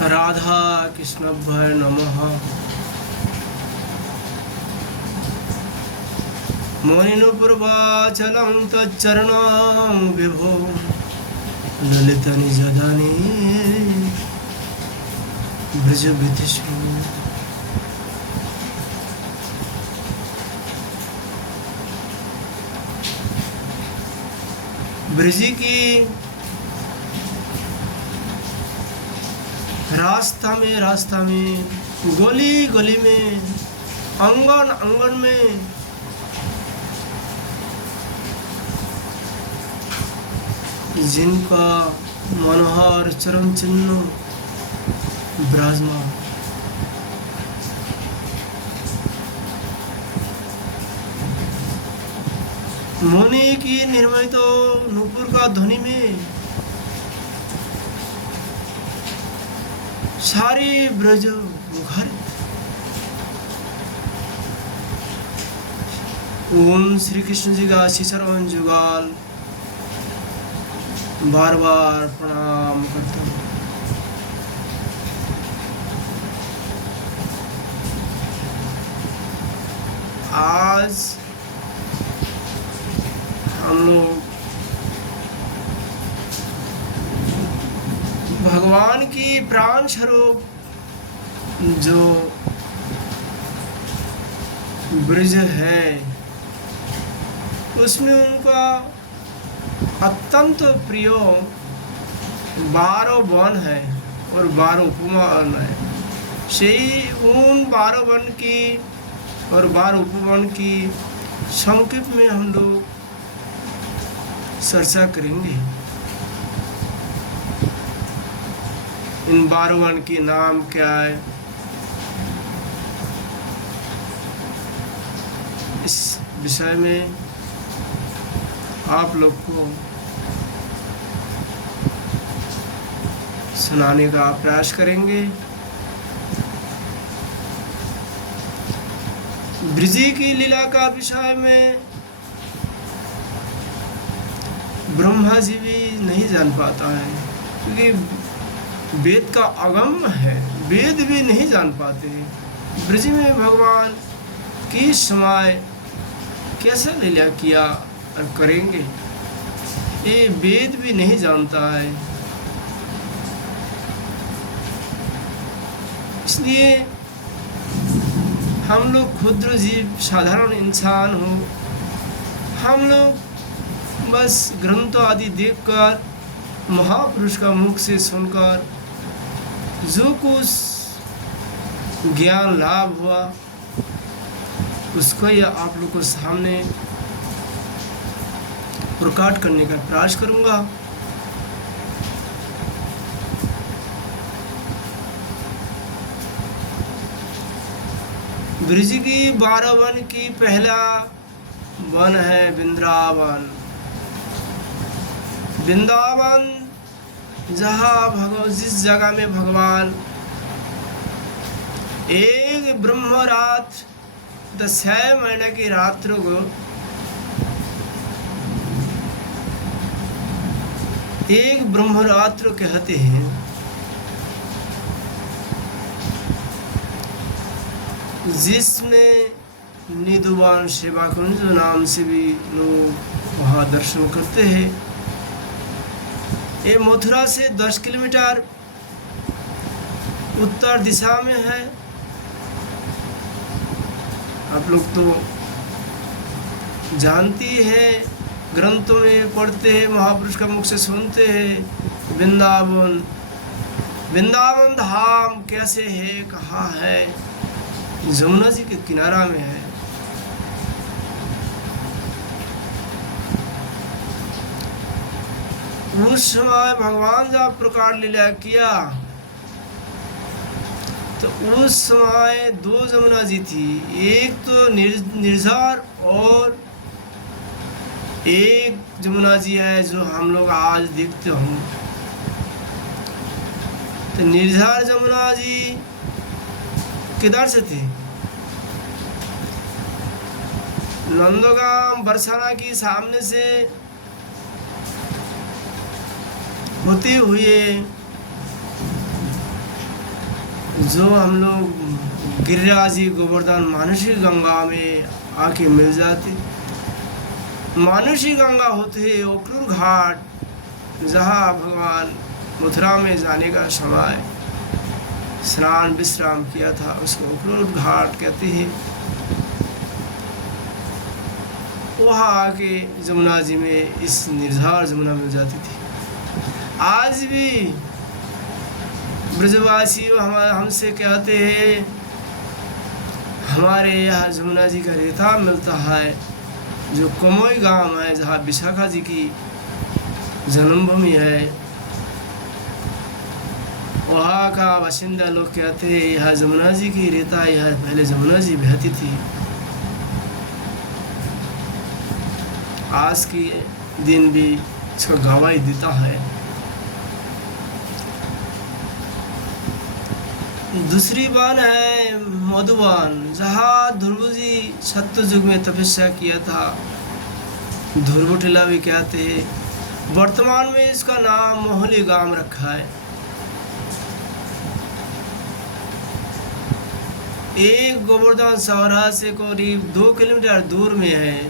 राधा कृष्णभ्य नमः। मुनिनुपूर्वाचलं तच्चरणं विभो ललितनिजधनी ब्रजभृतिषु। ब्रज की रास्ता में गली गली में आंगन आंगन में जिनका मनोहर चरण चिन्ह विराजमान, मुनि की निर्मय तो नूपुर का ध्वनि में सारे ब्रज मुखरित। ओम श्री कृष्ण जी का चरण जुगाल बार बार प्रणाम करता हूँ। आज हम लोग भगवान की प्राण स्वरूप जो ब्रज है उसमें उनका अत्यंत प्रिय 12 वन है और 12 उपवन है। सही उन 12 वन की और 12 उपवन की संक्षिप्त में हम लोग चर्चा करेंगे। इन 12 वन के नाम क्या है, इस विषय में आप लोग को सुनाने का प्रयास करेंगे। ब्रज की लीला का विषय में ब्रह्मा जी भी नहीं जान पाता है, क्योंकि वेद का आगम है, वेद भी नहीं जान पाते। ब्रज में भगवान किस समय कैसे लीला किया और करेंगे ये वेद भी नहीं जानता है। इसलिए हम लोग क्षुद्र जीव साधारण इंसान हो, हम लोग बस ग्रंथों आदि देखकर महापुरुष का मुख से सुनकर जो कुछ ज्ञान लाभ हुआ उसको ही आप लोग को सामने प्रकट करने का प्रयास करूंगा। ब्रज की 12 वन की पहला वन है वृंदावन। वृंदावन जहाँ जिस जगह में भगवान एक ब्रह्म रात्र 6 महीने की रात्रों को एक ब्रह्मरात्र कहते हैं। जिसमें निधुवान सेवा कुंज नाम से भी लोग वहाँ दर्शन करते हैं। ये मथुरा से 10 किलोमीटर उत्तर दिशा में है। आप लोग तो जानती हैं, ग्रंथों में पढ़ते हैं, महापुरुष का मुख से सुनते हैं। वृंदावन, वृंदावन धाम कैसे है, कहाँ है? यमुना जी के किनारा में है। उस समय भगवान जब प्रकार लीला किया तो उस समय 2 यमुना जी थी, एक तो निर्झर और एक यमुना जी है जो हम लोग आज देखते हों। तो निर्झर यमुना जी किधर से थे? नंदगांव बरसाना की सामने से होते हुए जो हम लोग गिरिराज गोवर्धन मानुषी गंगा में आके मिल जाते। मानुषी गंगा होते है ओखलूर घाट, जहाँ भगवान मथुरा में जाने का समय स्नान विश्राम किया था, उसको ओखलूर घाट कहते हैं। वहाँ आके जमुना जी में इस निर्झर जमुना मिल जाती थी। आज भी ब्रजवासी हमसे कहते हैं हमारे यहाँ जमुना जी का रेता मिलता है, जो कमोई गांव है जहाँ विशाखा जी की जन्मभूमि है। वहाँ का बाशिंदा लोग कहते हैं यहाँ जमुना जी की रेता, यहाँ पहले जमुना जी बहती थी। आज की दिन भी इसका गवाही देता है। दूसरी बात है मधुबन, जहाँ ध्रुव जी सत्ययुग में तपस्या किया था, ध्रुव टीला भी कहते हैं। वर्तमान में इसका नाम मोहली गांव रखा है। एक गोवर्धन सौरा से करीब 2 किलोमीटर दूर में है।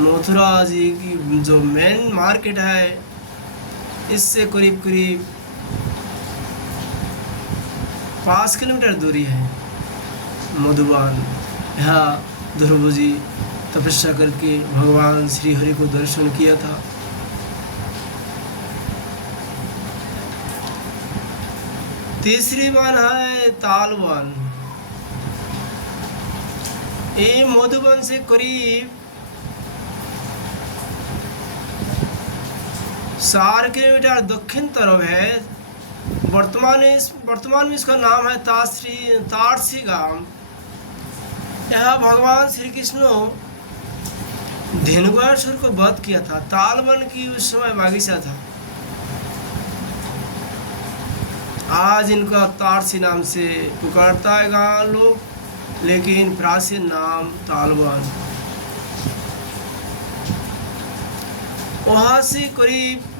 मथुरा जी की जो मेन मार्केट है, इससे करीब करीब 5 किलोमीटर दूरी है मधुबन। यहाँ ध्रुव जी तपस्या करके भगवान श्री हरि को दर्शन किया था। तीसरी वन है तालवन। ये मधुबन से करीब 4 किलोमीटर दक्षिण तरफ है। वर्तमान में इसका नाम है तारसी गांव। यहाँ भगवान श्री कृष्ण धेनुकासुर को वध किया था। तालवन की उस समय बागीचा था। आज इनका तारसी नाम से पुकारता है गांव लोग, लेकिन प्राचीन नाम तालवन। वहां से करीब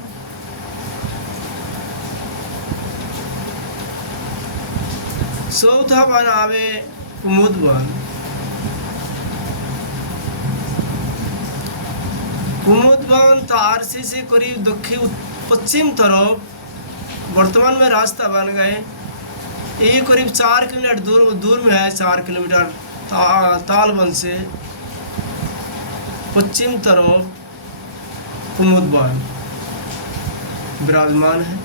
4था वन आवे कुमुदवन। कुमुदवन तारसी से करीब दक्षिण पश्चिम तरफ वर्तमान में रास्ता बन गए। ये करीब 4 किलोमीटर दूर में है। 4 किलोमीटर तालवन से पश्चिम तरफ कुमुदवन विराजमान है।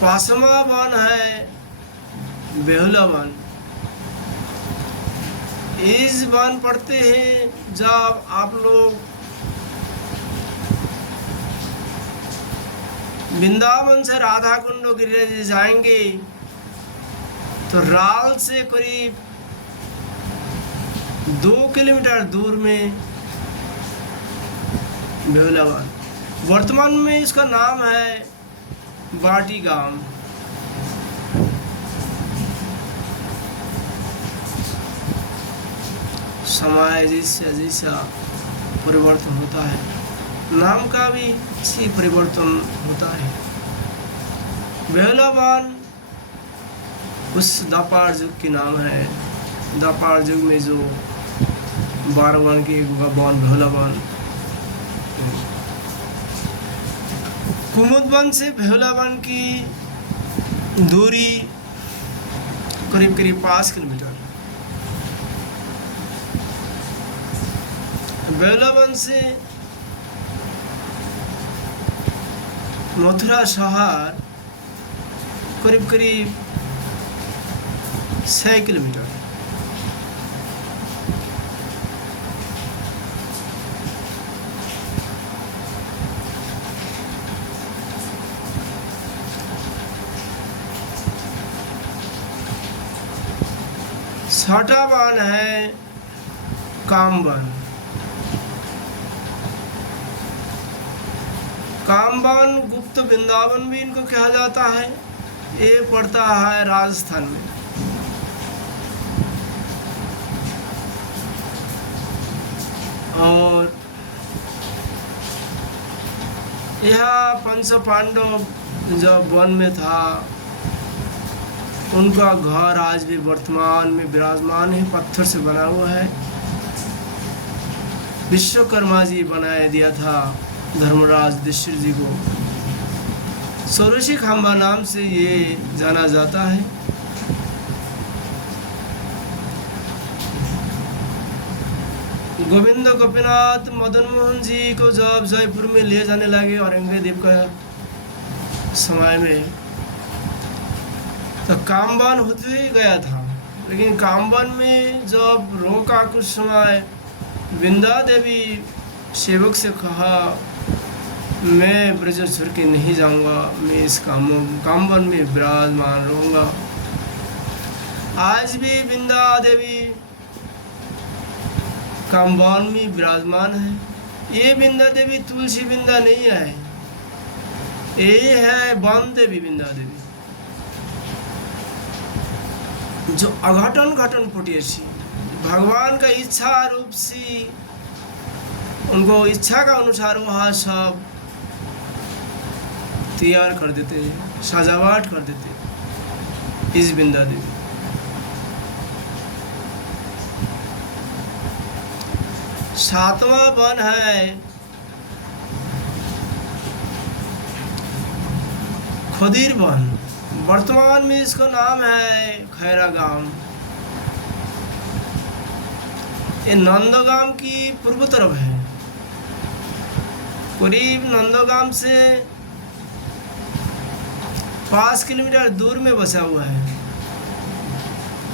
पासमा वन है बेहुला वन। इस वन पढ़ते हैं जब आप लोग वृंदावन से राधा कुंड गिरिराज जाएंगे तो राल से करीब 2 किलोमीटर दूर में बेहुला वन। वर्तमान में इसका नाम है बाटी गांव। समय जैसा परिवर्तन होता है, नाम का भी इसी परिवर्तन होता है। बेहुलावन उस द्वापर युग की नाम है। द्वापर युग में जो 12 वन की एक वन बेहुलावन। कुमुदवन से बेहुलावन की दूरी करीब करीब 5 किलोमीटर। बेहुलावन से मथुरा शहर करीब करीब 6 किलोमीटर। छठा वन है कामवन। कामवन गुप्त वृंदावन भी इनको कहा जाता है। ये पड़ता है राजस्थान में। और यह पंच पांडव जब वन में था, उनका घर आज भी वर्तमान में विराजमान है, पत्थर से बना हुआ है। विश्वकर्मा जी बनाया दिया था धर्मराज युधिष्ठिर जी को। षोडशी खांबा नाम से ये जाना जाता है। गोविंद गोपीनाथ मदन मोहन जी को जब जयपुर में ले जाने लगे औरंगजेब का समय में, तो कामबान होते ही गया था। लेकिन कामबान में जब रोका कुछ समय, विंदा देवी सेवक से कहा, मैं ब्रज छोड़ के नहीं जाऊंगा, मैं इस कामबान में विराजमान रहूंगा। आज भी विंदा देवी कामबान में विराजमान है। ये विंदा देवी तुलसी विंदा नहीं है, ये है वन देवी विंदा देवी, जो अघटन घटन पुटेसी भगवान का इच्छा रूप से, उनको इच्छा का अनुसार वहाँ सब तैयार कर देते हैं, सजावट कर देते हैं इस विंदा देवी। सातवां वन है खुदीर वन, वर्तमान में इसका नाम है खैरा गांव। ये नंदगाम की पूर्व तरफ है, करीब नंदगाम से 5 किलोमीटर दूर में बसा हुआ है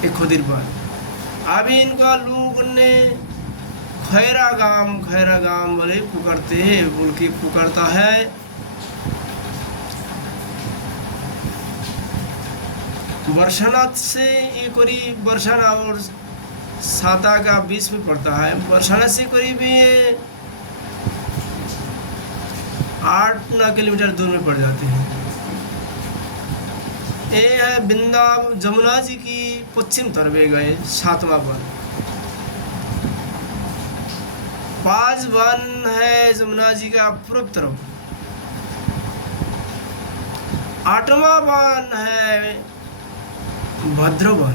एक खुदीर वन। अभी इनका लोग ने खैरा गांव बोले पुकारते हैं, बोल के पुकारता है। बरसानाथ से ये करीब बरसाना और साता का बीच में पड़ता है। बरसाना से करीब ये 8-9 किलोमीटर दूर में पड़ जाते हैं। ये है बिंदा जमुना जी की पश्चिम तरफ गए सातवां वन। 5 वन है जमुना जी का पूर्व तरफ। 8वां वन है भद्रवन।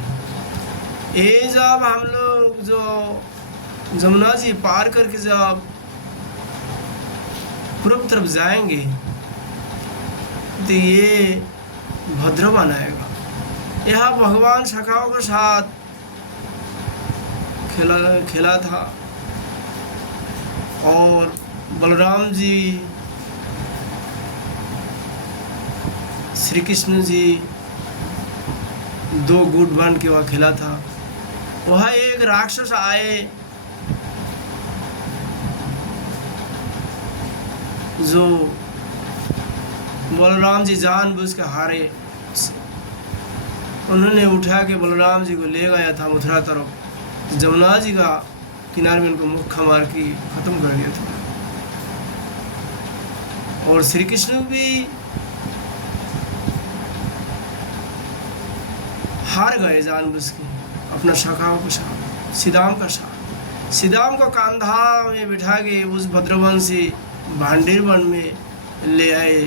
ये जब हम लोग जो जमुना जी पार करके जब पूर्व तरफ जाएंगे तो ये भद्रवन आएगा। यहाँ भगवान सखाओं के साथ खेला था, और बलराम जी, श्री कृष्ण जी 2 गुट बन के वहाँ खेला था। वहाँ एक राक्षस आए जो बलराम जी जानबूझ के हारे। उन्होंने उठा के बलराम जी को ले गया था मथुरा तरफ। जमुना जी का किनारे में उनको मुक्का मार के खत्म कर दिया था। और श्री कृष्ण भी हार गए जानबूझ के अपना शाखाओं के साथ, सीधाम का साथ। सीधाम को कांधा में बिठा के उस भद्रवन से भांडेर वन में ले आए,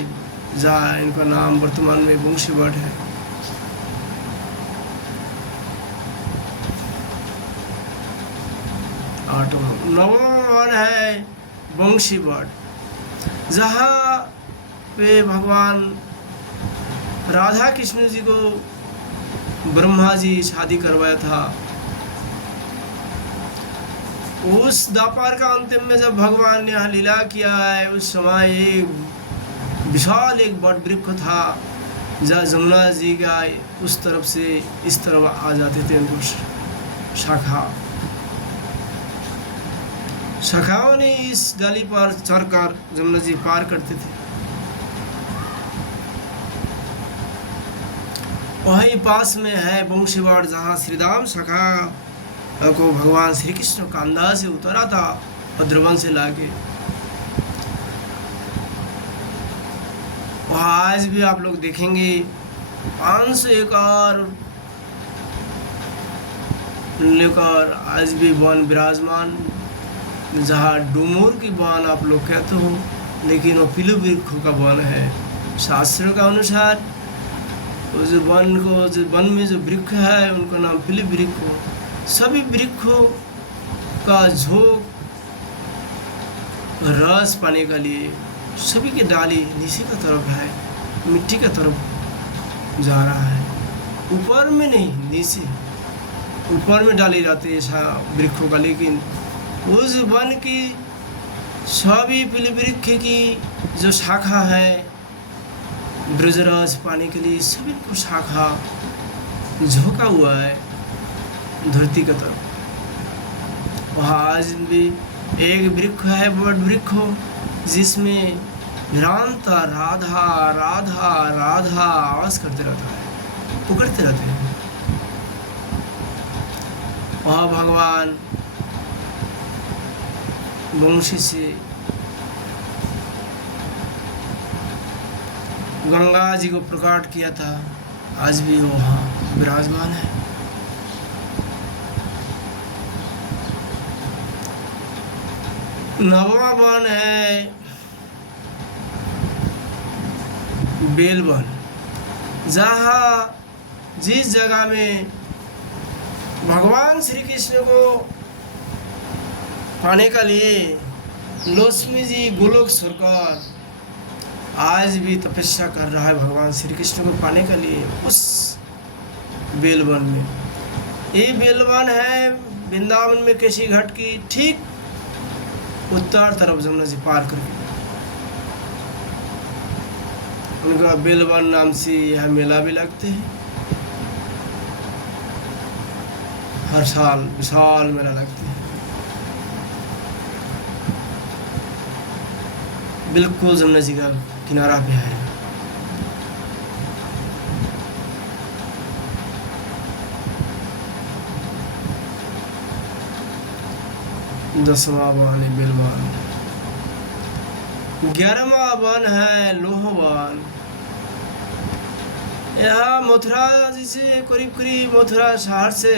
जहाँ इनका नाम वर्तमान में वंशीवट है। नववां वन है वंशीवट, जहाँ पे भगवान राधा कृष्ण जी को ब्रह्मा जी शादी करवाया था। उस द्वापर का अंतिम में जब भगवान ने यहाँ लीला किया है, उस समय एक विशाल एक बड़ वृक्ष था, जहाँ जमुना जी का उस तरफ से इस तरफ आ जाते थे उनको शाखाओं ने इस डाली पर चढ़कर जमुना जी पार करते थे। वहीं पास में है वंशीवट, जहाँ श्रीराम शाखा को भगवान श्री कृष्ण कांधा से उतारा था भद्रवन से लाके। वहाँ आज भी आप लोग देखेंगे 500 एकड़ लेकर आज भी वन विराजमान, जहाँ डूमूर की वन आप लोग कहते हो, लेकिन वो पिलु वृक्षों का वन है। शास्त्रों का अनुसार वो जो वन में जो वृक्ष है उनका नाम पिलु वृक्ष हो। सभी वृक्षों का झोंक रस पाने के लिए सभी के डाली नीचे की तरफ है, मिट्टी की तरफ जा रहा है, ऊपर में नहीं, नीचे। ऊपर में डाली जाती है वृक्षों का, लेकिन उस वन की सभी पिलु वृक्ष की जो शाखा है ब्रजरस पाने के लिए सभी को शाखा झोंका हुआ है धरती की तरफ। वहाँ आज भी एक वृक्ष है, बड़ वृक्ष हो, जिसमें निरंतर राधा राधा राधा आवाज करते रहता है, पुकारते रहते हैं। वहाँ भगवान वंशी से गंगा जी को प्रकट किया था, आज भी वहाँ विराजमान है। नवा वन है बेलवन, जहाँ जिस जगह में भगवान श्री कृष्ण को पाने के लिए लक्ष्मी जी गोलोक सरकार आज भी तपस्या कर रहा है भगवान श्री कृष्ण को पाने के लिए उस बेलवन में। ये बेलवन है वृंदावन में केशी घाट की ठीक उत्तर तरफ जमुना जी पार करके। उनका बेलवन नाम से यह मेला भी लगते हैं, हर साल विशाल मेला लगते हैं। बिल्कुल जमुना जी का किनारा पे है। दसवां वन है बेलवन। 11वां वन है लोहवन। यहाँ मथुरा से करीब मथुरा शहर से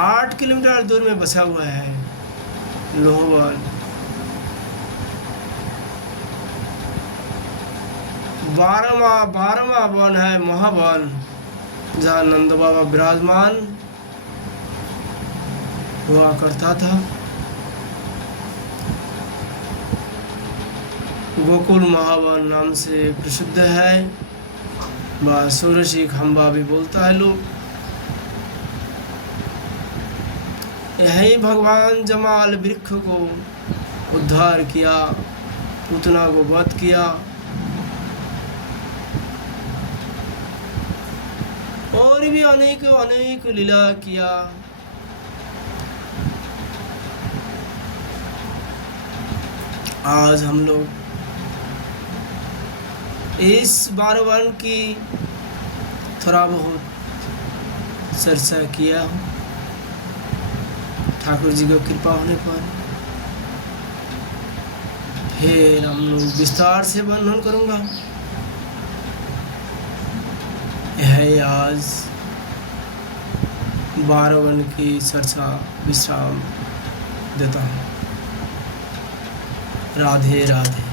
8 किलोमीटर दूर में बसा हुआ है लोहवन। 12वां वन है महावन, जहाँ नंद बाबा विराजमान हुआ करता था। गोकुल महावन नाम से प्रसिद्ध है, वह षोडशी खंबा भी बोलता है लोग। यही भगवान जमाल वृक्ष को उद्धार किया, पूतना को वध किया और भी अनेक लीला किया। आज हम लोग इस बारवन की थोड़ा बहुत चर्चा किया हो, ठाकुर जी को कृपा होने पर फिर हम लोग विस्तार से वर्णन करूँगा। यह आज 12 की चर्चा विश्राम देता हूँ। राधे राधे।